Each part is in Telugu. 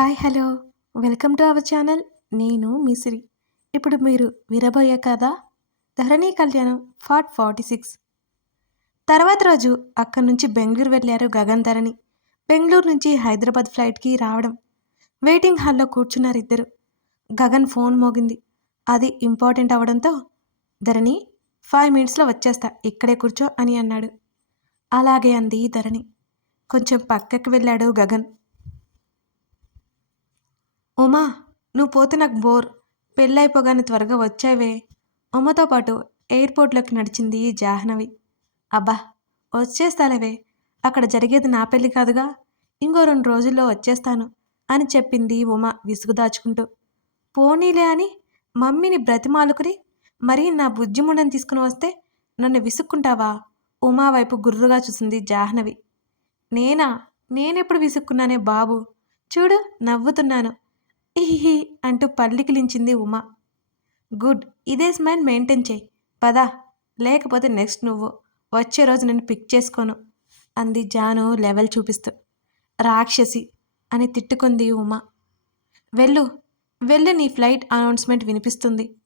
Hi hello. Welcome to our channel. నేను మిసిరి ఇప్పుడు మీరు వినబోయే కథ ధరణి కళ్యాణం ఫార్ట్ ఫార్టీ సిక్స్. తర్వాత రోజు అక్కడి నుంచి బెంగళూరు వెళ్ళారు గగన్ ధరణి. బెంగళూరు నుంచి హైదరాబాద్ ఫ్లైట్కి రావడం. వెయిటింగ్ హాల్లో కూర్చున్నారు ఇద్దరు. గగన్ ఫోన్ మోగింది. అది ఇంపార్టెంట్ అవడంతో ధరణి ఫైవ్ మినిట్స్లో వచ్చేస్తా ఇక్కడే కూర్చో అని అన్నాడు. అలాగే అంది ధరణి. కొంచెం పక్కకి వెళ్ళాడు గగన్. ఉమా నువ్వు పోతే నాకు బోర్. పెళ్ళైపోగానే త్వరగా వచ్చావే. ఉమతో పాటు ఎయిర్పోర్ట్లోకి నడిచింది జాహ్నవి. అబ్బా వచ్చేస్తాలేవే. అక్కడ జరిగేది నా పెళ్ళి కాదుగా. ఇంకో రెండు రోజుల్లో వచ్చేస్తాను అని చెప్పింది ఉమ విసుగు దాచుకుంటూ. పోనీలే అని మమ్మీని బ్రతిమాలుకుని మరీ నా బుజ్జిముండని తీసుకుని వస్తే నన్ను విసుక్కుంటావా? ఉమా వైపు గుర్రుగా చూసింది జాహ్నవి. నేనా? నేనెప్పుడు విసుక్కున్నానే బాబు. చూడు నవ్వుతున్నాను. ఇహిహి అంటూ పల్లికిలించింది ఉమ. గుడ్ ఇదే స్మైల్ మెయింటైన్ చేయి. పదా లేకపోతే నెక్స్ట్ నువ్వు. వచ్చే రోజు నేను పిక్ చేసుకోను అంది జాను లెవెల్ చూపిస్తూ. రాక్షసి అని తిట్టుకుంది ఉమ. వెళ్ళు వెళ్ళు నీ ఫ్లైట్ అనౌన్స్మెంట్ వినిపిస్తుంది.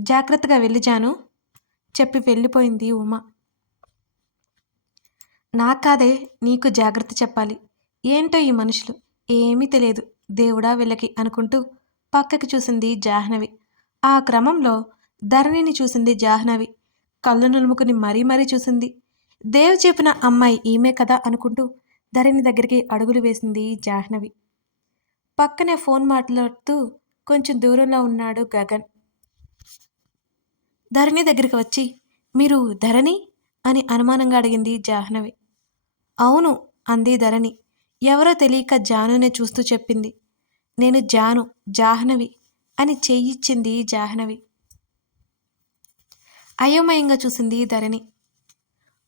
జాగ్రత్తగా వెళ్ళి జాను చెప్పి వెళ్ళిపోయింది ఉమ. నాకాదే నీకు జాగ్రత్త చెప్పాలి. ఏంటో ఈ మనుషులు? ఏమీ తెలియదు. దేవుడా వీళ్ళకి అనుకుంటూ పక్కకి చూసింది జాహ్నవి. ఆ క్రమంలో ధరణిని చూసింది జాహ్నవి. కళ్ళు నులుముకుని మరీ మరీ చూసింది. దేవ్ చెప్పిన అమ్మాయి ఈమె కదా అనుకుంటూ ధరణి దగ్గరికి అడుగులు వేసింది జాహ్నవి. పక్కనే ఫోన్ మాట్లాడుతూ కొంచెం దూరంలో ఉన్నాడు గగన్. ధరణి దగ్గరికి వచ్చి మీరు ధరణి? అని అనుమానంగా అడిగింది జాహ్నవి. అవును అంది ధరణి. ఎవరో తెలియక జానునే చూస్తూ చెప్పింది. నేను జాను జాహ్నవి అని చెయ్యిచ్చింది జాహ్నవి. అయోమయంగా చూసింది ధరణి.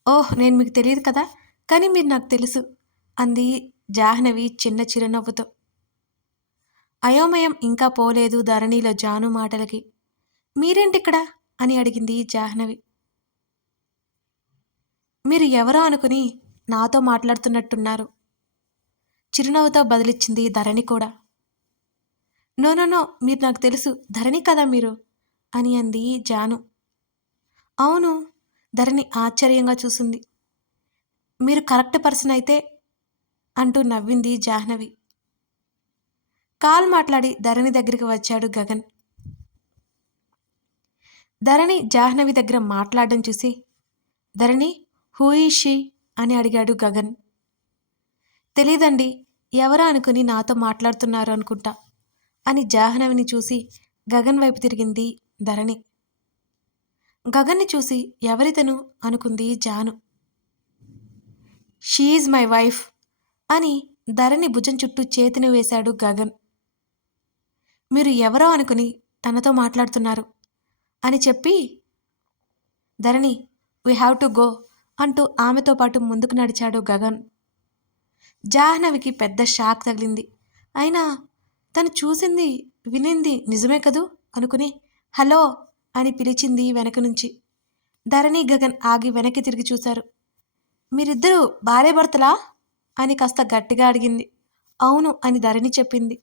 ఓహ్ నేను మీకు తెలియదు కదా కానీ మీరు నాకు తెలుసు అంది జాహ్నవి చిన్న చిరునవ్వుతో. అయోమయం ఇంకా పోలేదు ధరణిలో జాను మాటలకి. మీరేంటిక్కడ? అని అడిగింది జాహ్నవి. మీరు ఎవరో అనుకుని నాతో మాట్లాడుతున్నట్టున్నారు చిరునవ్వుతో బదిలిచ్చింది ధరణి కూడా. నో నో నో మీరు నాకు తెలుసు ధరణి కదా మీరు అని అంది జాను. అవును ధరణి ఆశ్చర్యంగా చూసింది. మీరు కరెక్ట్ పర్సన్ అయితే అంటూ నవ్వింది జాహ్నవి. కాల్ మాట్లాడి ధరణి దగ్గరికి వచ్చాడు గగన్. ధరణి జాహ్నవి దగ్గర మాట్లాడడం చూసి ధరణి హూ షీ? అని అడిగాడు గగన్. తెలీదండి ఎవరా అనుకుని నాతో మాట్లాడుతున్నారు అనుకుంటా? అని జాహ్నవిని చూసి గగన్ వైపు తిరిగింది ధరణి. గగన్ని చూసి ఎవరితను? అనుకుంది జాను. షీఈ్ మై వైఫ్ అని ధరణి భుజం చుట్టూ చేతిని వేశాడు గగన్. మీరు ఎవరో అనుకుని తనతో మాట్లాడుతున్నారు అని చెప్పి Dharani we have to go అంటూ ఆమెతో పాటు ముందుకు నడిచాడు గగన్. జాహ్నవికి పెద్ద షాక్ తగిలింది. అయినా తను చూసింది వినింది నిజమే కదూ? అనుకుని హలో అని పిలిచింది వెనక నుంచి. ధరణి గగన్ ఆగి వెనక్కి తిరిగి చూశారు. మీరిద్దరూ భార్య భర్తలా అని కాస్త గట్టిగా అడిగింది. అవును అని ధరణి చెప్పింది.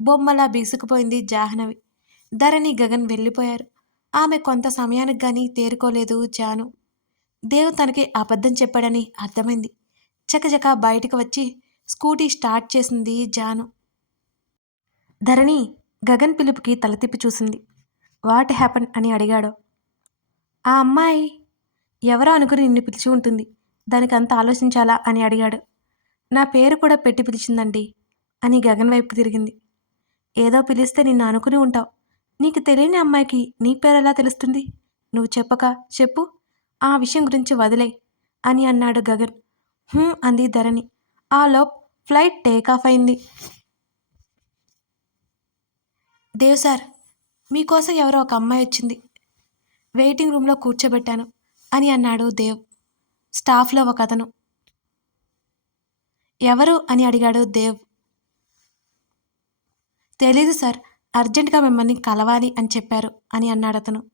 బొమ్మలా బీసుకుపోయింది జాహ్నవి. ధరణి గగన్ వెళ్ళిపోయారు. ఆమె కొంత సమయానికి కానీ తేరుకోలేదు జాను. దేవు తనకి అబద్ధం చెప్పాడని అర్థమైంది. చకచక బయటకు వచ్చి స్కూటీ స్టార్ట్ చేసింది జాను. ధరణి గగన్ పిలుపుకి తల తిప్పి చూసింది. వాట్ హ్యాపన్ అని అడిగాడు. ఆ అమ్మాయి ఎవరో అనుకుని నిన్ను పిలిచి ఉంటుంది. దానికి అంత ఆలోచించాలా అని అడిగాడు. నా పేరు కూడా పెట్టి పిలిచిందండి అని గగన్ వైపు తిరిగింది. ఏదో పిలిస్తే నిన్ను అనుకుని ఉంటావు. నీకు తెలియని అమ్మాయికి నీ పేరు ఎలా తెలుస్తుంది? నువ్వు చెప్పక చెప్పు. ఆ విషయం గురించి వదిలే అని అన్నాడు గగన్. అంది ధరణి. ఆ ఫ్లైట్ టేక్ ఆఫ్ అయింది. దేవ్ సార్ మీకోసం ఎవరో ఒక అమ్మాయి వచ్చింది. వెయిటింగ్ రూమ్లో కూర్చోబెట్టాను అని అన్నాడు దేవ్. స్టాఫ్లో ఒక అతను. ఎవరు అని అడిగాడు దేవ్. తెలీదు సార్ అర్జెంటుగా మిమ్మల్ని కలవాలి అని చెప్పారు అని అన్నాడు అతను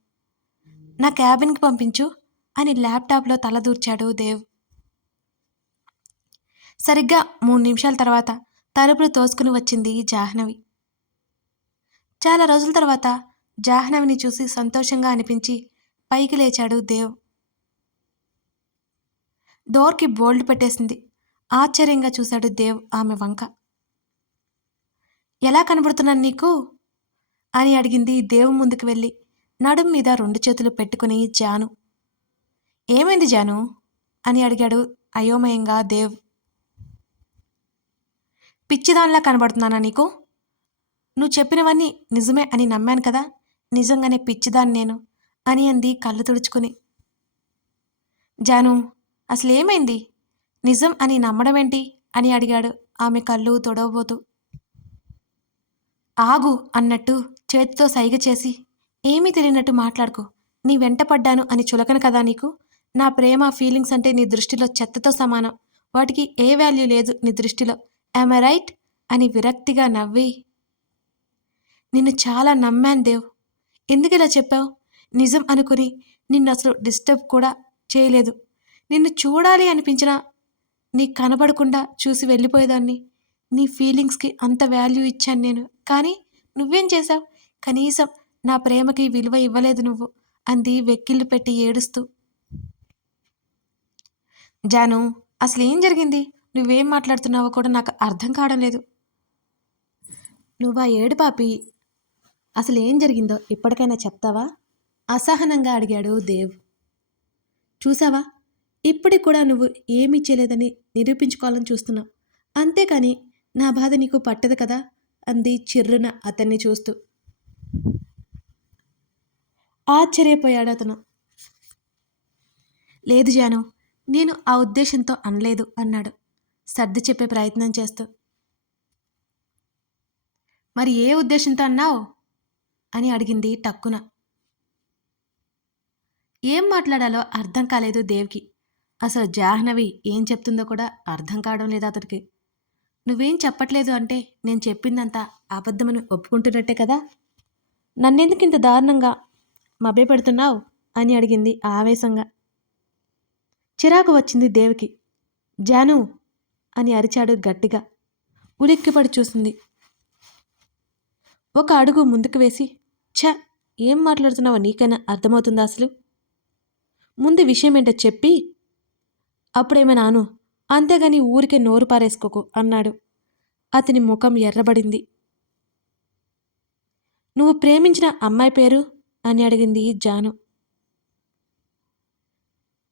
నా క్యాబిన్కి పంపించు అని ల్యాప్టాప్లో తలదూర్చాడు దేవ్. సరిగ్గా మూడు నిమిషాల తర్వాత తలుపులు తోసుకుని వచ్చింది జాహ్నవి. చాలా రోజుల తర్వాత జాహ్నవిని చూసి సంతోషంగా అనిపించి పైకి లేచాడు దేవ్. డోర్కి బోల్డ్ పెట్టేసింది. ఆశ్చర్యంగా చూశాడు దేవ్ ఆమె వంక. ఎలా కనబడుతున్నాను నీకు? అని అడిగింది దేవు ముందుకు వెళ్ళి నడుం మీద రెండు చేతులు పెట్టుకుని జాను. ఏమైంది జాను? అని అడిగాడు అయోమయంగా దేవ్. పిచ్చిదానిలా కనబడుతున్నానా నీకు? నువ్వు చెప్పినవన్నీ నిజమే అని నమ్మాను కదా. నిజంగానే పిచ్చిదాన్ని నేను అని అంది కళ్ళు తుడుచుకుని. జాను అసలు ఏమైంది? నిజం అని నమ్మడమేంటి అని అడిగాడు ఆమె కళ్ళు తొడవబోతూ. ఆగు అన్నట్టు చేతితో సైగ చేసి ఏమీ తెలియనట్టు మాట్లాడుకో. నీ వెంట పడ్డాను అని చులకన కదా నీకు? నా ప్రేమ ఫీలింగ్స్ అంటే నీ దృష్టిలో చెత్తతో సమానం. వాటికి ఏ వాల్యూ లేదు నీ దృష్టిలో. ఎమరైట్ రైట్ అని విరక్తిగా నవ్వి. నిన్ను చాలా నమ్మాను దేవ్. ఎందుకు ఇలా చెప్పావు? నిజం అనుకుని నిన్ను అసలు డిస్టర్బ్ కూడా చేయలేదు. నిన్ను చూడాలి అనిపించినా నీ కనబడకుండా చూసి వెళ్ళిపోయేదాన్ని. నీ ఫీలింగ్స్కి అంత వాల్యూ ఇచ్చాను నేను. కానీ నువ్వేం చేశావు? కనీసం నా ప్రేమకి విలువ ఇవ్వలేదు నువ్వు అంది వెక్కిళ్ళు పెట్టి ఏడుస్తూ. జాను అసలు ఏం జరిగింది? నువ్వేం మాట్లాడుతున్నావో కూడా నాకు అర్థం కావడం లేదు. నువ్వా ఏడు పాపి? అసలు ఏం జరిగిందో ఇప్పటికైనా చెప్తావా? అసహనంగా అడిగాడు దేవ్. చూసావా? ఇప్పటికి కూడా నువ్వు ఏమీ చేయలేదని నిరూపించుకోవాలని చూస్తున్నావు. అంతేకాని నా బాధ నీకు పట్టదు కదా? అంది చిర్రున అతన్ని చూస్తూ. ఆశ్చర్యపోయాడు అతను. లేదు జాను నేను ఆ ఉద్దేశంతో అనలేదు అన్నాడు. సర్ది చెప్పే ప్రయత్నం చేస్తూ. మరి ఏ ఉద్దేశంతో అన్నావు? అని అడిగింది టక్కున. ఏం మాట్లాడాలో అర్థం కాలేదు దేవ్కి. అసలు జాహ్నవి ఏం చెప్తుందో కూడా అర్థం కావడం లేదు అతడికి. నువ్వేం చెప్పట్లేదు అంటే నేను చెప్పిందంతా అబద్ధమని ఒప్పుకుంటున్నట్టే కదా? నన్నెందుకు ఇంత దారుణంగా మభ్యపెడుతున్నావు? అని అడిగింది ఆవేశంగా. చిరాకు వచ్చింది దేవికి. జాను అని అరిచాడు గట్టిగా. ఉలిక్కిపడి చూసింది. ఒక అడుగు ముందుకు వేసి ఛ ఏం మాట్లాడుతున్నావో నీకైనా అర్థమవుతుందా అసలు? ముందు విషయం ఏంటో చెప్పి అప్పుడేమైనాను అంతేగాని ఊరికే నోరు పారేసుకోకు అన్నాడు. అతని ముఖం ఎర్రబడింది. నువ్వు ప్రేమించిన అమ్మాయి పేరు? అని అడిగింది జాను.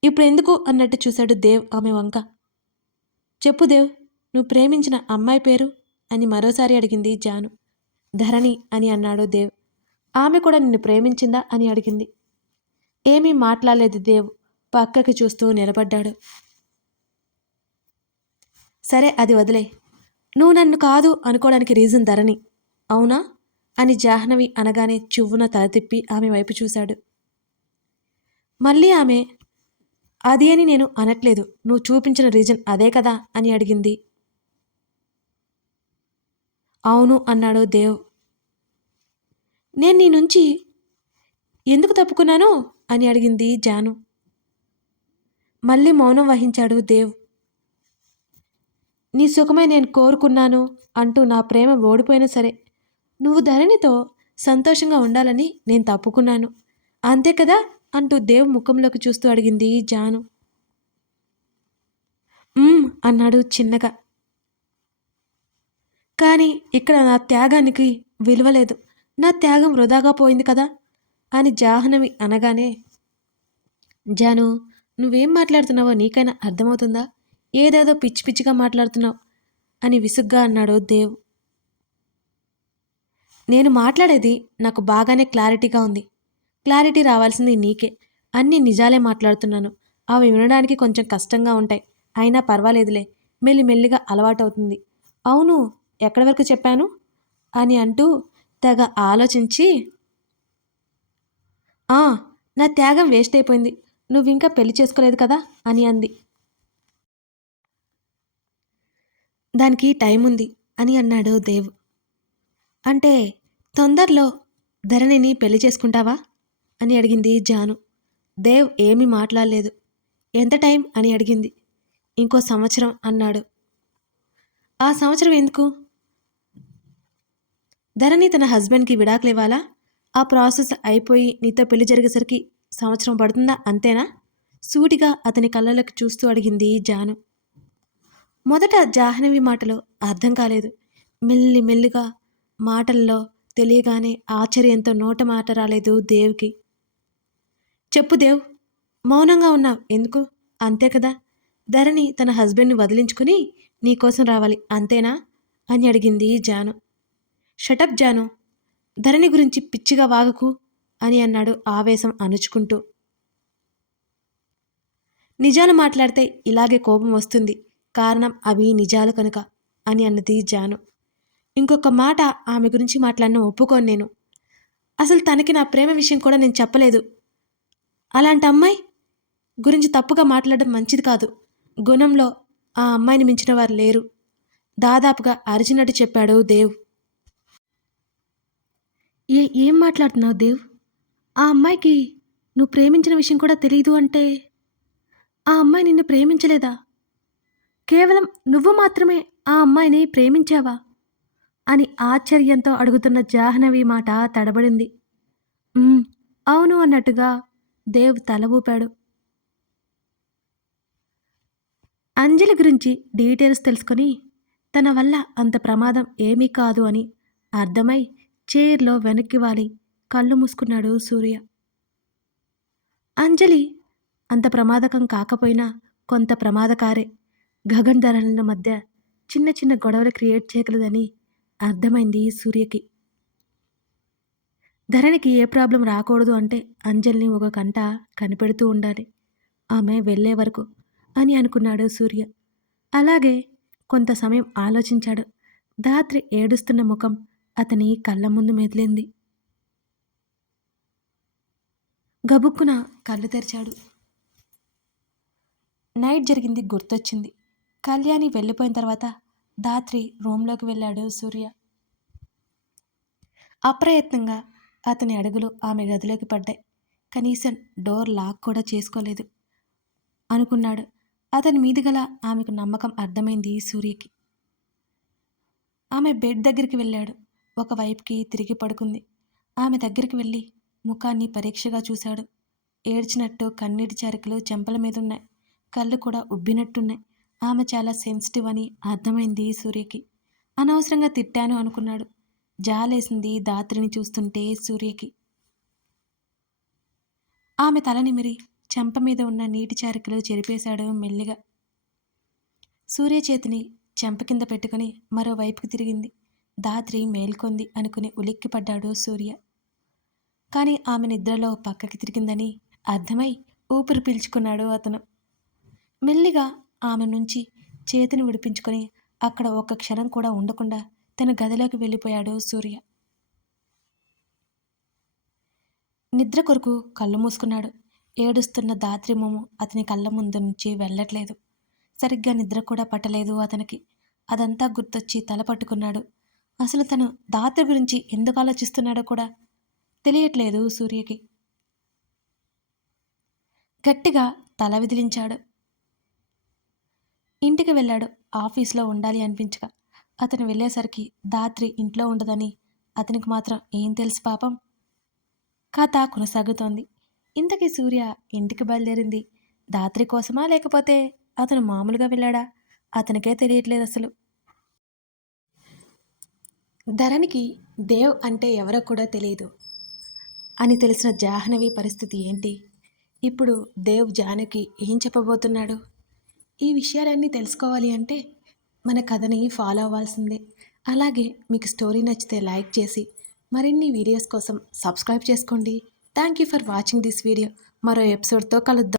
ఇప్పుడు ఎందుకు అన్నట్టు చూశాడు దేవ్ ఆమె వంక. చెప్పు దేవ్ నువ్వు ప్రేమించిన అమ్మాయి పేరు? అని మరోసారి అడిగింది జాను. ధరణి అని అన్నాడు దేవ్. ఆమె కూడా నిన్ను ప్రేమించిందా? అని అడిగింది. ఏమీ మాట్లాడలేదు దేవ్. పక్కకి చూస్తూ నిలబడ్డాడు. సరే అది వదిలే. నువ్వు నన్ను కాదు అనుకోవడానికి రీజన్ ధరణి. అవునా? అని జాహ్నవి అనగానే చువ్వున తల తిప్పి ఆమె వైపు చూశాడు. మళ్ళీ ఆమె అది అని నేను అనట్లేదు. నువ్వు చూపించిన రీజన్ అదే కదా? అని అడిగింది. అవును అన్నాడు దేవ్. నేను నీ నుంచి ఎందుకు తప్పుకున్నాను? అని అడిగింది జాను. మళ్ళీ మౌనం వహించాడు దేవ్. నీ సుఖమే నేను కోరుకున్నాను అంటూ నా ప్రేమ ఓడిపోయినా సరే నువ్వు ధరణితో సంతోషంగా ఉండాలని నేను తప్పుకున్నాను. అంతే కదా? అంటూ దేవ్ ముఖంలోకి చూస్తూ అడిగింది జాను. అన్నాడు చిన్నగా. కానీ ఇక్కడ నా త్యాగానికి విలువలేదు. నా త్యాగం వృధాగా పోయింది కదా? అని జాహ్నవి అనగానే జాను నువ్వేం మాట్లాడుతున్నావో నీకైనా అర్థమవుతుందా? ఏదేదో పిచ్చి పిచ్చిగా మాట్లాడుతున్నావు అని విసుగ్గా అన్నాడు దేవ్. నేను మాట్లాడేది నాకు బాగానే క్లారిటీగా ఉంది. క్లారిటీ రావాల్సింది నీకే. అన్ని నిజాలే మాట్లాడుతున్నాను. అవి వినడానికి కొంచెం కష్టంగా ఉంటాయి. అయినా పర్వాలేదులే. మెల్లి మెల్లిగా అలవాటవుతుంది. అవును ఎక్కడి వరకు చెప్పాను? అని అంటూ తెగ ఆలోచించి "ఆ, నా త్యాగం వేస్ట్ అయిపోయింది నువ్వు ఇంకా పెళ్ళి చేసుకోలేదు కదా? అని అంది. దానికి టైం ఉంది అని అన్నాడు దేవ్. అంటే తొందరలో ధరణిని పెళ్ళి చేసుకుంటావా? అని అడిగింది జాను. దేవ్ ఏమీ మాట్లాడలేదు. ఎంత టైం? అని అడిగింది. ఇంకో సంవత్సరం అన్నాడు. ఆ సంవత్సరం ఎందుకు? ధరణి తన హస్బెండ్కి విడాకులు ఇవ్వాలా? ఆ ప్రాసెస్ అయిపోయి నీతో పెళ్ళి జరిగేసరికి సంవత్సరం పడుతుందా? అంతేనా? సూటిగా అతని కళ్ళలోకి చూస్తూ అడిగింది జాను. మొదట జాహ్నవి మాటలు అర్థం కాలేదు. మెల్లి మెల్లిగా మాటల్లో తెలియగానే ఆశ్చర్యంతో నోట మాట రాలేదు దేవ్కి. చెప్పు దేవ్. మౌనంగా ఉన్నావు. ఎందుకు? అంతే కదా. ధరణి తన హస్బెండ్ని వదిలించుకుని నీకోసం రావాలి. అంతేనా? అని అడిగింది జాను. షటప్ జాను. ధరణి గురించి పిచ్చిగా వాగకు అని అన్నాడు ఆవేశం అణుచుకుంటూ. నిజాలు మాట్లాడితే ఇలాగే కోపం వస్తుంది. కారణం అవి నిజాలు కనుక అని అన్నది జాను. ఇంకొక మాట ఆమె గురించి మాట్లాడిన ఒప్పుకోను నేను. అసలు తనకి నా ప్రేమ విషయం కూడా నేను చెప్పలేదు. అలాంటి అమ్మాయి గురించి తప్పుగా మాట్లాడడం మంచిది కాదు. గుణంలో ఆ అమ్మాయిని మించిన వారు లేరు. దాదాపుగా అరిచినట్టు చెప్పాడు దేవ్. ఏ ఏం మాట్లాడుతున్నావు దేవ్? ఆ అమ్మాయికి నువ్వు ప్రేమించిన విషయం కూడా తెలియదు అంటే ఆ అమ్మాయి నిన్ను ప్రేమించలేదా? కేవలం నువ్వు మాత్రమే ఆ అమ్మాయిని ప్రేమించావా? అని ఆశ్చర్యంతో అడుగుతున్న జాహ్నవి మాట తడబడింది. అవును అన్నట్టుగా దేవ్ తల ఊపాడు. అంజలి గురించి డీటెయిల్స్ తెలుసుకొని తన వల్ల అంత ప్రమాదం ఏమీ కాదు అని అర్థమై చైర్లో వెనక్కి వాలి కళ్ళు మూసుకున్నాడు సూర్య. అంజలి అంత ప్రమాదకం కాకపోయినా కొంత ప్రమాదకారే. గగన్ ధరల మధ్య చిన్న చిన్న గొడవలు క్రియేట్ చేయగలదని అర్థమైంది సూర్యకి. ధరణికి ఏ ప్రాబ్లం రాకూడదు అంటే అంజలిని ఒక కంట కనిపెడుతూ ఉండాలి. ఆమె వెళ్ళే వరకు అని అనుకున్నాడు సూర్య. అలాగే కొంత సమయం ఆలోచించాడు. ధాత్రి ఏడుస్తున్న ముఖం అతని కళ్ళ ముందు మెదిలింది. గబుక్కున కళ్ళు తెరిచాడు. నైట్ జరిగింది గుర్తొచ్చింది. కళ్యాణి వెళ్ళిపోయిన తర్వాత ధాత్రి రూమ్లోకి వెళ్ళాడు సూర్య. అప్రయత్నంగా అతని అడుగులు ఆమె గదిలోకి పడ్డాయి. కనీసం డోర్ లాక్ కూడా చేసుకోలేదు. అనుకున్నాడు. అతని మీద గల ఆమెకు నమ్మకం అర్థమైంది సూర్యకి. ఆమె బెడ్ దగ్గరికి వెళ్ళాడు. ఒకవైపుకి తిరిగి పడుకుంది. ఆమె దగ్గరికి వెళ్ళి ముఖాన్ని పరీక్షగా చూశాడు. ఏడ్చినట్టు కన్నీటి చరికలు చెంపల మీద ఉన్నాయి కళ్ళు కూడా ఉబ్బినట్టున్నాయి. ఆమె చాలా సెన్సిటివ్ అని అర్థమైంది సూర్యకి. అనవసరంగా తిట్టాను అనుకున్నాడు. జాలేసింది దాత్రిని చూస్తుంటే సూర్యకి. ఆమె తల నిమిరి చెంప మీద ఉన్న నీటి చారికలు చెరిపేశాడు మెల్లిగా. సూర్య చేతిని చెంప కింద పెట్టుకుని మరోవైపుకి తిరిగింది. దాత్రి మేల్కొంది అనుకుని ఉలిక్కిపడ్డాడు సూర్య. కానీ ఆమె నిద్రలో పక్కకి తిరిగిందని అర్థమై ఊపిరి పీల్చుకున్నాడు అతను. మెల్లిగా ఆమె నుంచి చేతిని విడిపించుకొని అక్కడ ఒక్క క్షణం కూడా ఉండకుండా తన గదిలోకి వెళ్ళిపోయాడు సూర్య. నిద్ర కొరకు కళ్ళు మూసుకున్నాడు. ఏడుస్తున్న దాత్రిమము అతని కళ్ళ ముందు నుంచి వెళ్ళట్లేదు. సరిగ్గా నిద్ర కూడా పట్టలేదు అతనికి. అదంతా గుర్తొచ్చి తల పట్టుకున్నాడు. అసలు తను దాత్రి గురించి ఎందుకు ఆలోచిస్తున్నాడో కూడా తెలియట్లేదు సూర్యకి. గట్టిగా తల విదిలించాడు. ఇంటికి వెళ్ళాడు. ఆఫీస్లో ఉండాలి అనిపించక. అతను వెళ్ళేసరికి దాత్రి ఇంట్లో ఉండదని అతనికి మాత్రం ఏం తెలుసు పాపం? కథ కొనసాగుతోంది. ఇంతకీ సూర్య ఇంటికి బయలుదేరింది. దాత్రి కోసమా లేకపోతే అతను మామూలుగా వెళ్ళాడా? అతనికే తెలియట్లేదు అసలు. ధరణికి దేవ్ అంటే ఎవరో కూడా తెలియదు. అని తెలిసిన జాహ్నవి పరిస్థితి ఏంటి? ఇప్పుడు దేవ్ జానకి ఏం చెప్పబోతున్నాడు? ఈ విషయాలన్నీ తెలుసుకోవాలి అంటే మన కథని ఫాలో అవ్వాల్సిందే. అలాగే మీకు స్టోరీ నచ్చితే లైక్ చేసి మరిన్ని వీడియోస్ కోసం సబ్స్క్రైబ్ చేసుకోండి. Thank you for watching this video మరో ఎపిసోడ్తో కలుద్దాం.